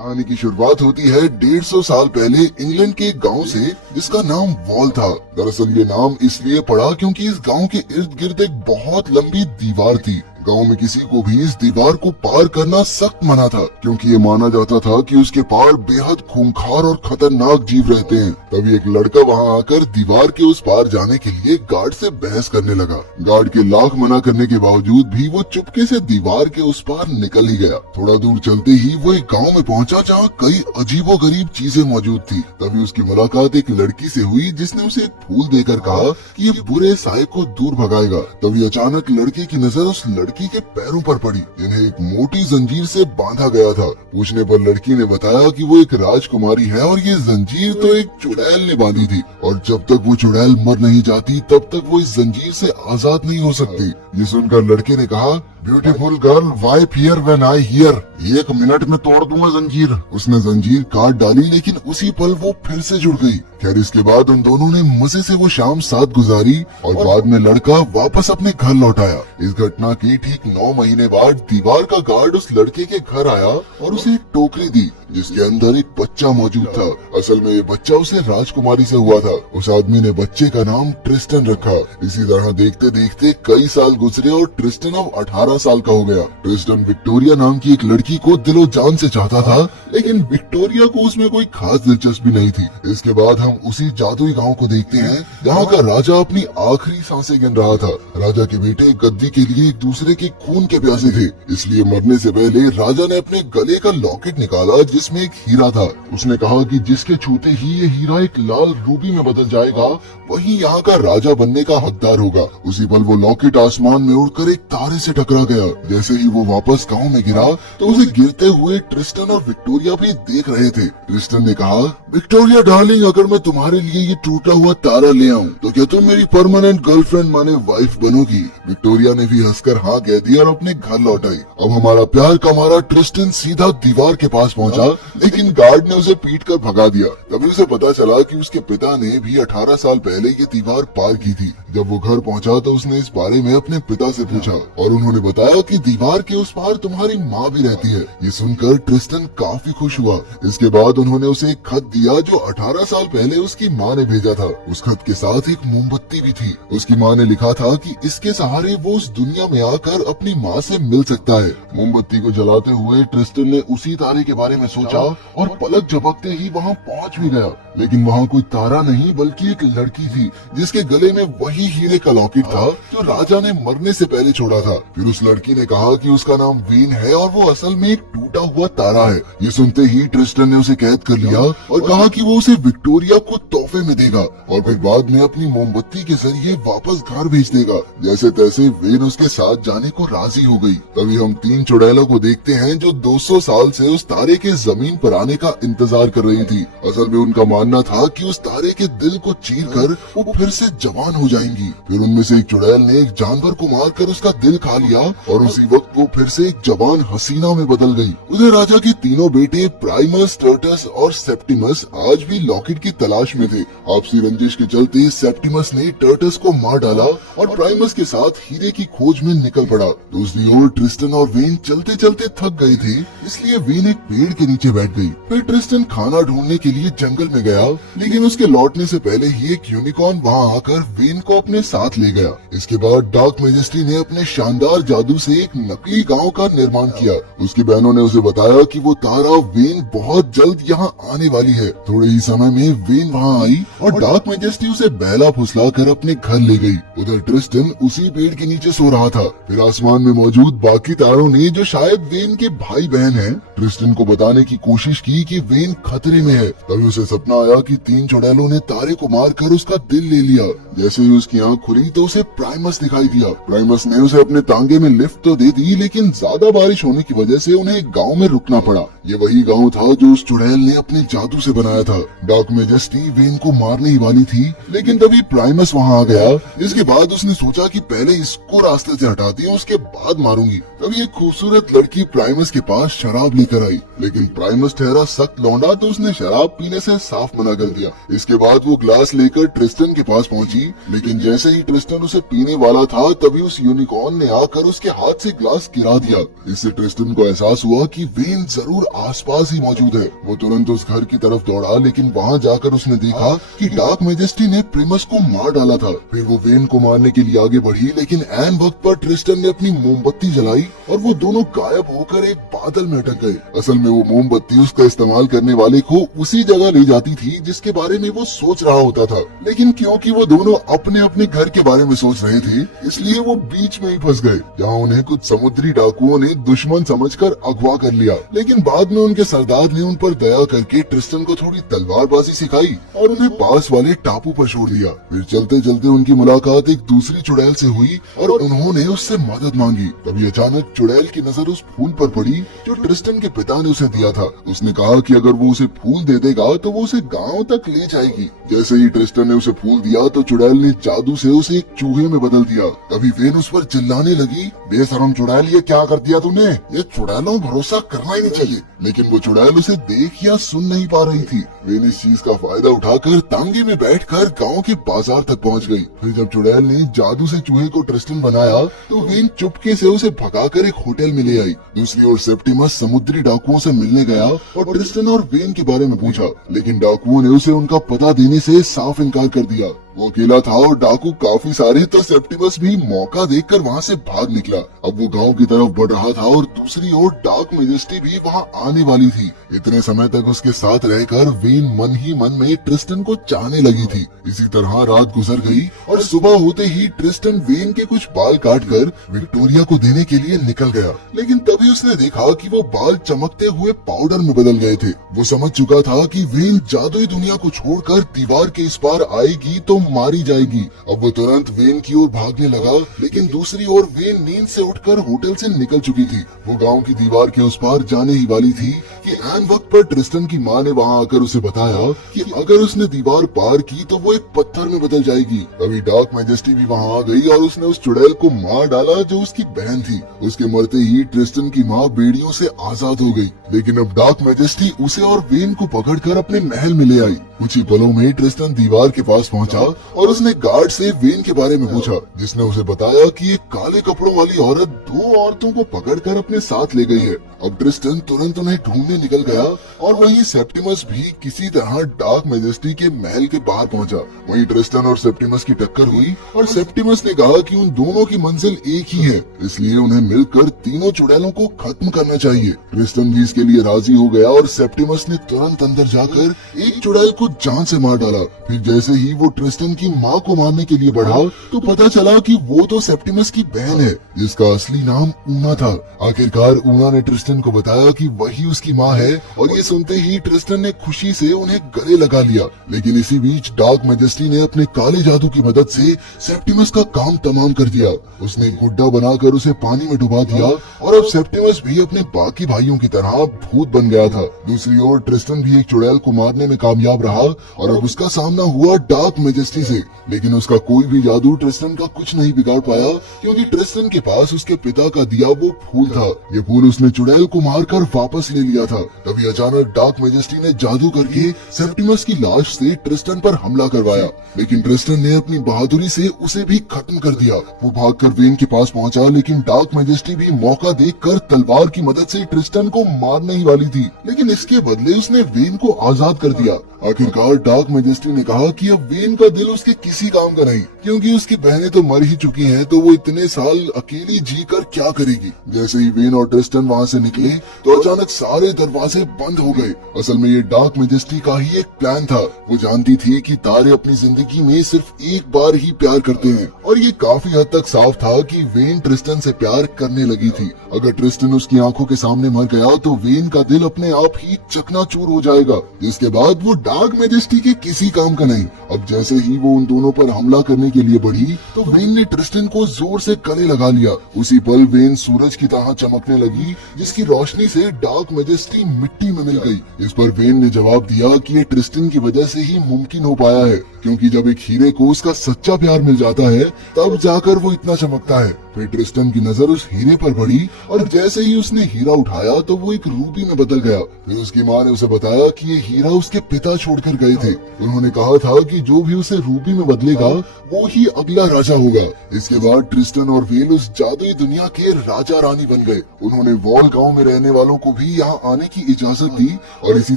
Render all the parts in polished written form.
कहानी की शुरुआत होती है 150 साल पहले इंग्लैंड के एक गांव से, जिसका नाम वॉल था। दरअसल ये नाम इसलिए पड़ा क्योंकि इस गांव के इर्द गिर्द एक बहुत लंबी दीवार थी। गांव में किसी को भी इस दीवार को पार करना सख्त मना था, क्योंकि ये माना जाता था कि उसके पार बेहद खूंखार और खतरनाक जीव रहते हैं। तभी एक लड़का वहां आकर दीवार के उस पार जाने के लिए गार्ड से बहस करने लगा। गार्ड के लाख मना करने के बावजूद भी वो चुपके से दीवार के उस पार निकल ही गया। थोड़ा दूर चलते ही वो एक गांव में पहुंचा जहां कई अजीबोगरीब चीजें मौजूद थी। तभी उसकी मुलाकात एक लड़की से हुई जिसने उसे एक फूल देकर कहा कि ये बुरे साए को दूर भगाएगा। तभी अचानक लड़के की नजर उस लड़की के पैरों पर पड़ी, जिन्हें एक मोटी जंजीर से बांधा गया था। पूछने पर लड़की ने बताया कि वो एक राजकुमारी है और ये जंजीर तो एक चुड़ैल ने बांधी थी, और जब तक वो चुड़ैल मर नहीं जाती तब तक वो इस जंजीर से आजाद नहीं हो सकती। ये सुनकर लड़के ने कहा, beautiful girl, why fear when I here. 1 minute में तोड़ दूंगा जंजीर। उसने जंजीर काट डाली, लेकिन उसी पल वो फिर से जुड़ गई। खैर, इसके बाद उन दोनों ने मजे से वो शाम साथ गुजारी और बाद में लड़का वापस अपने घर लौट आया। इस घटना के ठीक 9 महीने बाद दीवार का गार्ड उस लड़के के घर आया और उसे एक टोकरी दी जिसके अंदर एक बच्चा मौजूद था। असल में ये बच्चा उसे राजकुमारी से हुआ था। उस आदमी ने बच्चे का नाम ट्रिस्टन रखा। इसी तरह देखते देखते कई साल गुजरे और ट्रिस्टन अब 18 साल का हो गया। ट्रिस्टन विक्टोरिया नाम की एक लड़की को दिलो जान से चाहता था, लेकिन विक्टोरिया को उसमें कोई खास दिलचस्पी नहीं थी। इसके बाद हम उसी जादुई गांव को देखते हैं जहां का राजा अपनी आखिरी सांसें गिन रहा था। राजा के बेटे गद्दी के लिए एक दूसरे के खून के प्यासे थे, इसलिए मरने से पहले राजा ने अपने गले का लॉकेट निकाला जिसमें एक हीरा था। उसने कहा कि जिसके छूते ही ये हीरा एक लाल रूबी में बदल जाएगा, वही यहाँ का राजा बनने का हकदार होगा। उसी पल वो लॉकेट आसमान में उड़कर एक तारे से टकरा गया। जैसे ही वो वापस गांव में गिरा तो उसे गिरते हुए ट्रिस्टन और विक्टोरिया भी देख रहे थे। ट्रिस्टन ने कहा, विक्टोरिया डार्लिंग, अगर मैं तुम्हारे लिए ये टूटा हुआ तारा ले आऊं तो क्या तुम मेरी परमानेंट गर्लफ्रेंड माने वाइफ बनोगी? विक्टोरिया ने भी हंसकर हाँ कह दिया और अपने घर लौट आई। अब हमारा प्यार का मारा ट्रिस्टन सीधा दीवार के पास पहुंचा, लेकिन गार्ड ने उसे पीट कर भगा दिया। तभी उसे पता चला कि उसके पिता ने भी 18 साल पहले ये दीवार पार की थी। जब वो घर पहुंचा तो उसने इस बारे में अपने पिता से पूछा और उन्होंने बताया कि दीवार के उस पार तुम्हारी माँ भी रहती है। ये सुनकर ट्रिस्टन काफी खुश हुआ। इसके बाद उन्होंने उसे एक खत दिया जो 18 साल पहले उसकी माँ ने भेजा था। उस खत के साथ एक मोमबत्ती भी थी। उसकी माँ ने लिखा था कि इसके सहारे वो उस दुनिया में आकर अपनी माँ से मिल सकता है। मोमबत्ती को जलाते हुए ट्रिस्टन ने उसी तारे के बारे में सोचा और पलक झपकते ही वहाँ पहुँच भी गया। लेकिन वहाँ कोई तारा नहीं बल्कि एक लड़की थी जिसके गले में वही हीरे का लॉकेट था जो राजा ने मरने से पहले छोड़ा था। फिर उस लड़की ने कहा कि उसका नाम वीन है और वो असल में एक टूटा हुआ तारा है। ये सुनते ही ट्रिस्टन ने उसे कैद कर लिया और कहा कि वो उसे विक्टोरिया को तोहफे में देगा और फिर बाद में अपनी मोमबत्ती के जरिए वापस घर भेज देगा। जैसे तैसे वीन उसके साथ जाने को राजी हो गई। तभी हम 3 चुड़ैलों को देखते हैं जो 200 साल से उस तारे के जमीन पर आने का इंतजार कर रही थी। असल में उनका मानना था कि उस तारे के दिल को चीर कर वो फिर से जवान हो जाएंगी। फिर उनमें से एक चुड़ैल ने एक जानवर को मारकर उसका दिल खा लिया और उसी वक्त वो फिर से एक जवान हसीना में बदल गई। उधर राजा के तीनों बेटे प्राइमस, टर्टस और सेप्टिमस आज भी लॉकेट की तलाश में थे। आपसी रंजिश के चलते सेप्टिमस ने टर्टस को मार डाला और प्राइमस के साथ हीरे की खोज में निकल पड़ा। दूसरी ओर ट्रिस्टन और वेन चलते चलते थक गए थे, इसलिए वेन एक पेड़ के नीचे बैठ गई। फिर ट्रिस्टन खाना ढूंढने के लिए जंगल में गया, लेकिन उसके लौटने से पहले ही एक यूनिकॉर्न वहाँ आकर वेन को अपने साथ ले गया। इसके बाद डार्क मैजेस्टी ने अपने शानदार जादू से एक नकली गांव का निर्माण किया। उसकी बहनों ने उसे बताया कि वो तारा वेन बहुत जल्द यहाँ आने वाली है। थोड़े ही समय में वेन वहाँ आई और डार्क मैजेस्टी उसे बहला फुसला कर अपने घर ले गई। उधर ट्रिस्टन उसी पेड़ के नीचे सो रहा था। फिर आसमान में मौजूद बाकी तारों ने, जो शायद वेन के भाई बहन हैं, ट्रिस्टन को बताने की कोशिश की कि वेन खतरे में है। तभी उसे सपना आया कि 3 चुड़ैलों ने तारे को मारकर उसका दिल ले लिया। जैसे ही उसकी आंख खुली तो उसे प्राइमस दिखाई दिया। प्राइमस ने उसे अपने तांगे में लिफ्ट तो दे दी, लेकिन ज्यादा बारिश होने की वजह से उन्हें एक गांव में रुकना पड़ा। ये वही गांव था जो उस चुड़ैल ने अपने जादू से बनाया था। डार्क मैजेस्टी वेन को मारने ही वाली थी, लेकिन तभी प्राइमस वहाँ आ गया। इसके बाद उसने सोचा कि पहले इसको रास्ते से हटाती हूँ, उसके बाद मारूंगी। तभी एक खूबसूरत लड़की प्राइमस के पास शराब लेकर आई, लेकिन प्राइमस ठहरा सख्त लौंडा तो उसने शराब पीने से साफ मना कर दिया। इसके बाद वो ग्लास लेकर ट्रिस्टन के पास पहुंची, लेकिन जैसे ही ट्रिस्टन उसे पीने वाला था तभी उस यूनिकॉर्न ने आकर उसके हाथ से ग्लास गिरा दिया। इससे ट्रिस्टन को एहसास हुआ कि वेन जरूर आसपास ही मौजूद है। वो तुरंत उस घर की तरफ दौड़ा, लेकिन वहाँ जाकर उसने देखा कि डार्क मैजेस्टी ने प्रिमस को मार डाला था। फिर वो वेन को मारने के लिए आगे बढ़ी, लेकिन ऐन वक्त पर ट्रिस्टन ने अपनी मोमबत्ती जलाई और वो दोनों गायब होकर एक बादल में अटक गए। असल में वो मोमबत्ती उसका इस्तेमाल करने वाले को उसी जगह ले जाती थी जिसके बारे में वो सोच रहा होता था, लेकिन क्योंकि वो दोनों अपने अपने घर के बारे में सोच रहे थे इसलिए वो बीच में ही फंस गए, जहाँ उन्हें कुछ समुद्री डाकुओं ने दुश्मन समझकर अगवा कर लिया। लेकिन बाद में उनके सरदार ने उन पर दया करके ट्रिस्टन को थोड़ी तलवारबाजी सिखाई और उन्हें पास वाले टापू पर छोड़ दिया। फिर चलते चलते उनकी मुलाकात एक दूसरी चुड़ैल से हुई और उन्होंने उससे मदद मांगी। तभी अचानक चुड़ैल की नजर उस फूल पर पड़ी जो ट्रिस्टन के पिता ने उसे दिया था। उसने कहा कि अगर वो उसे फूल दे देगा तो वो उसे गांव तक ले जाएगी। जैसे ही ट्रिस्टन ने उसे फूल दिया तो चुड़ैल ने जादू से उसे एक चूहे में बदल दिया। तभी वेन उस पर चिल्लाने लगी, बेशरम चुड़ैल, ये क्या कर दिया तूने? ये चुड़ैलों भरोसा करना ही नहीं चाहिए। लेकिन वो चुड़ैल उसे देख या सुन नहीं पा रही थी। वेन इस चीज का फायदा उठाकर तांगे में बैठकर गांव के बाजार तक पहुंच गई। फिर जब चुड़ैल ने जादू से चूहे को ट्रिस्टन बनाया तो वेन चुपके से उसे भगाकर एक होटल में ले आई। दूसरी ओर सेप्टिमस समुद्री डाकुओं से मिलने गया और ट्रिस्टन और वेन के बारे में पूछा, लेकिन डाकुओं ने उसे उनका पता देने से साफ इनकार कर दिया। वो अकेला था और डाकू काफी सारे, तो सेप्टिमस भी मौका देखकर वहाँ से भाग निकला। अब वो गांव की तरफ बढ़ रहा था और दूसरी ओर डार्क मैजेस्टी भी वहाँ आने वाली थी। इतने समय तक उसके साथ रहकर वेन मन ही मन में ट्रिस्टन को चाहने लगी थी। इसी तरह रात गुजर गई और सुबह होते ही ट्रिस्टन वेन के कुछ बाल काटकर विक्टोरिया को देने के लिए निकल गया। लेकिन तभी उसने देखा कि वो बाल चमकते हुए पाउडर में बदल गए थे। वो समझ चुका था कि वेन जादुई दुनिया को छोड़कर दीवार के इस पार आएगी तो मारी जाएगी। अब वो तुरंत वेन की ओर भागने लगा, लेकिन दूसरी ओर वेन नींद से उठकर होटल से निकल चुकी थी। वो गांव की दीवार के उस पार जाने ही वाली थी कि ऐन वक्त पर ट्रिस्टन की माँ ने वहाँ आकर उसे बताया कि अगर उसने दीवार पार की तो वो एक पत्थर में बदल जाएगी। अभी डार्क मैजेस्टी भी वहाँ आ गई और उसने उस चुड़ैल को मार डाला जो उसकी बहन थी। उसके मरते ही ट्रिस्टन की माँ बेड़ियों से आजाद हो गई। लेकिन अब डार्क मैजेस्टी उसे और वेन को पकड़कर अपने महल में ले आई। कुछ ही पलों में ट्रिस्टन दीवार के पास पहुंचा और उसने गार्ड से वेन के बारे में पूछा, जिसने उसे बताया कि एक काले कपड़ों वाली औरत दो औरतों को पकड़कर अपने साथ ले गई है। अब ट्रिस्टन तुरंत उन्हें ढूंढने निकल गया और वहीं सेप्टिमस भी किसी तरह डार्क मैजेस्टी के महल के बाहर पहुंचा। वहीं ट्रिस्टन और सेप्टिमस की टक्कर हुई और सेप्टिमस ने कहा कि उन दोनों की मंजिल एक ही है, इसलिए उन्हें मिलकर तीनों चुड़ैलों को खत्म करना चाहिए। ट्रिस्टन भी इसके लिए राजी हो गया और सेप्टिमस ने तुरंत अंदर जाकर एक चुड़ैल को जान से मार डाला। फिर जैसे ही वो ट्रिस्टन की माँ को मारने के लिए बढ़ा तो पता चला कि वो तो सेप्टिमस की बहन है, जिसका असली नाम ऊना था। आखिरकार ऊना ने ट्रिस्टन को बताया कि वही उसकी माँ है और ये सुनते ही ट्रिस्टन ने खुशी से उन्हें गले लगा लिया। लेकिन इसी बीच डार्क मैजेस्टी ने अपने काले जादू की मदद से सेप्टिमस का काम तमाम कर दिया। उसने गुड्डा बनाकर उसे पानी में डुबा दिया और अब सेप्टिमस भी अपने बाकी भाइयों की तरह भूत बन गया था। दूसरी ओर ट्रिस्टन भी एक चुड़ैल को मारने में कामयाब रहा और अब उसका सामना हुआ डार्क मैजेस्टी से। लेकिन उसका कोई भी जादू ट्रिस्टन का कुछ नहीं बिगाड़ पाया, क्योंकि ट्रिस्टन के पास उसके पिता का दिया वो फूल था। ये फूल उसने चुड़ैल को मारकर वापस ले लिया था। तभी अचानक डार्क मैजेस्टी ने जादू करके सेप्टिमस की लाश से ट्रिस्टन पर हमला करवाया, लेकिन ट्रिस्टन ने अपनी बहादुरी से उसे भी खत्म कर दिया। वो भागकर वेन के पास पहुंचा, लेकिन डार्क मैजेस्टी भी मौका देखकर तलवार की मदद से ट्रिस्टन को मारने ही वाली थी, लेकिन इसके बदले उसने वेन को आजाद कर दिया। आखिरकार डार्क मैजेस्टी ने कहा कि अब वेन का दिल उसके किसी काम का नहीं, क्योंकि उसकी बहनें तो मर ही चुकी हैं, तो वो इतने साल अकेली जीकर क्या करेगी। जैसे ही वेन और ट्रिस्टन वहाँ से निकले तो अचानक सारे दरवाजे बंद हो गए। असल में ये डार्क मैजेस्टी का ही एक प्लान था। वो जानती थी कि तारे अपनी जिंदगी में सिर्फ एक बार ही प्यार करते हैं और ये काफी हद तक साफ था कि वेन ट्रिस्टन से प्यार करने लगी थी। अगर ट्रिस्टन उसकी आंखों के सामने मर गया तो वेन का दिल अपने आप ही चकनाचूर हो जाएगा, जिसके बाद वो डार्क डार्क मैजेस्टी के किसी काम का नहीं। अब जैसे ही वो उन दोनों पर हमला करने के लिए बढ़ी तो वेन ने ट्रिस्टन को जोर से गले लगा लिया। उसी पल वेन सूरज की तरह चमकने लगी, जिसकी रोशनी से डार्क मैजेस्टी मिट्टी में मिल गई। इस पर वेन ने जवाब दिया कि ये ट्रिस्टन की वजह से ही मुमकिन हो पाया है, क्योंकि जब एक हीरे को उसका सच्चा प्यार मिल जाता है तब जाकर वो इतना चमकता है। फिर ट्रिस्टन की नजर उस हीरे पर पड़ी और जैसे ही उसने हीरा उठाया तो वो एक रूबी में बदल गया। फिर उसकी माँ ने उसे बताया कि ये हीरा उसके पिता छोड़कर गए थे। उन्होंने कहा था कि जो भी उसे रूबी में बदलेगा वो ही अगला राजा होगा। इसके बाद ट्रिस्टन और वेल उस जादुई दुनिया के राजा रानी बन गए। उन्होंने वॉल गांव में रहने वालों को भी यहाँ आने की इजाजत दी और इसी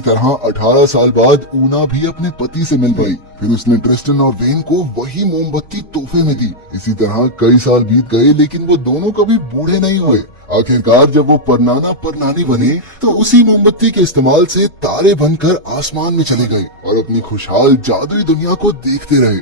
तरह 18 साल बाद ऊना भी अपने पति से मिल पाई। फिर उसने ट्रिस्टन और वेन को वही मोमबत्ती तोहफे में दी। इसी तरह कई साल बीत गए लेकिन वो दोनों कभी बूढ़े नहीं हुए। आखिरकार जब वो परनाना परनानी बने तो उसी मोमबत्ती के इस्तेमाल से तारे बनकर आसमान में चले गए और अपनी खुशहाल जादुई दुनिया को देखते रहे।